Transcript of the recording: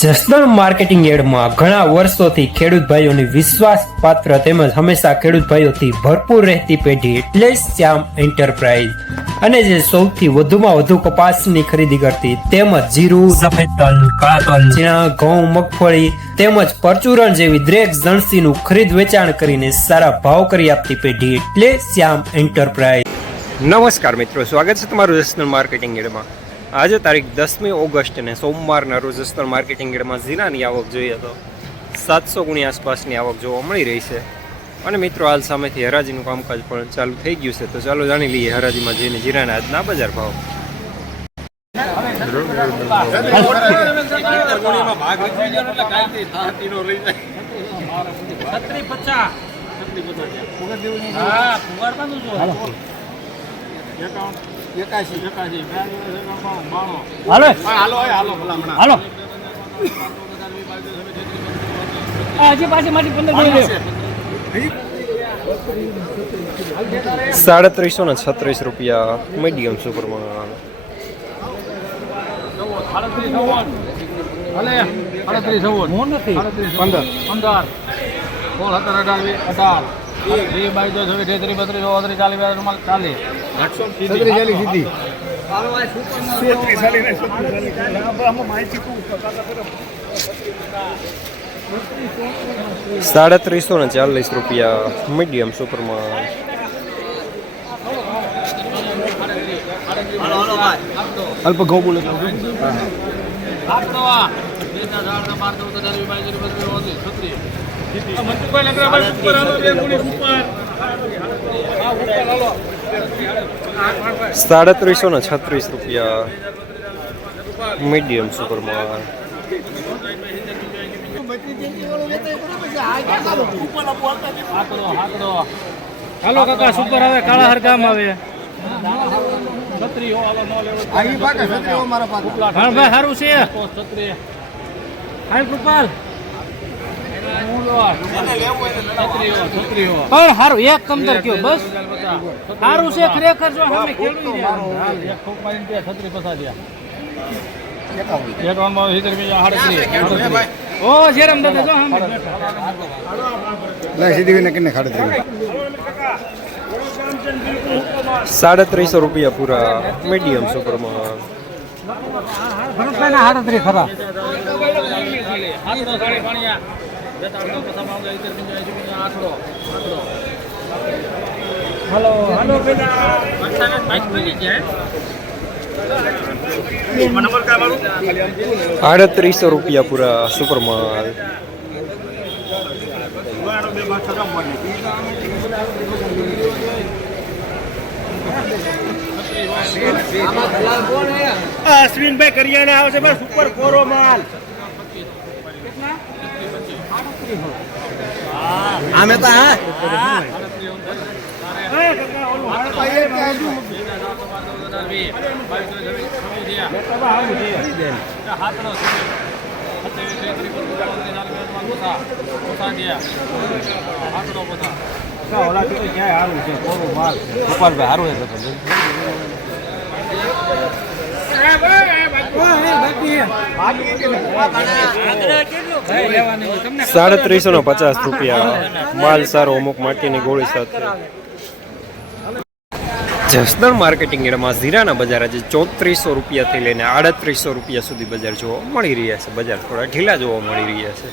Jasdan marketing યાર્ડમાં ઘણા વર્ષોથી ખેડૂત ભાઈઓની વિશ્વાસપાત્ર તેમજ હંમેશા ખેડૂત ભાઈઓથી ભરપૂર રહેતી પેઢી એટલે શ્યામ એન્ટરપ્રાઇઝ અને જે સૌથી વધુમાં વધુ કપાસની ખરીદી કરતી તેમજ જીરું, સફેદ તલ, કાળા તલ, ચણા, ઘઉં, મગફળી તેમજ પરચુરણ જેવી દરેક જણસીનું ખરીદ વેચાણ કરીને સારા ભાવ કરી આપતી પેઢી એટલે શ્યામ એન્ટરપ્રાઇઝ। નમસ્કાર મિત્રો, સ્વાગત છે તમારું જસદણ માર્કેટિંગ યાર્ડમાં। આજે તારીખ 10મી ઓગસ્ટ અને સોમવારના રોજ જસદણ માર્કેટિંગ યાર્ડમાં જીરાની આવક જોઈએ તો 700 ગુણી આસપાસની આવક જોવા મળી રહી છે। અને મિત્રો હાલ સામેથી હરાજીનું કામકાજ પણ ચાલુ થઈ ગયું છે, તો ચાલો જાણી લઈએ હરાજીમાં જઈને જીરાના આજના બજાર ભાવ। ₹350 મીડિયમ સુપરમાં ₹340 મીડિયમ સુપરમાં। અલ્પ ઘઉં બોલે ₹336 મીડિયમ સુપરમાં। હાલો કાકા, સુપર આવે, કાળા હરગામ આવે, સારું છે સારું એક કમતર કયો બસ સારું છે ખરેખર। જો અમે ખેડૂત ઓ જેરમ દાદા જો હમ લે સીધી ને કિને ખાડે ₹350 પૂરા મીડિયમ સુપરમાં। ખરા હલો હલો ₹350 પૂરા સુપરમાં। અશ્વિનભાઈ કરિયાણા આવશે બસ સુપર કોરો માલ આમે તો હા ₹350 માલ સારો, અમુક માટીની ગોળી સાથે। જસદણ માર્કેટિંગ યાર્ડમાં જીરાના બજાર આજે ₹3400 થી લઈને ₹3800 સુધી બજાર જોવા મળી રહ્યા છે। બજાર થોડા ઢીલા જોવા મળી રહ્યા છે।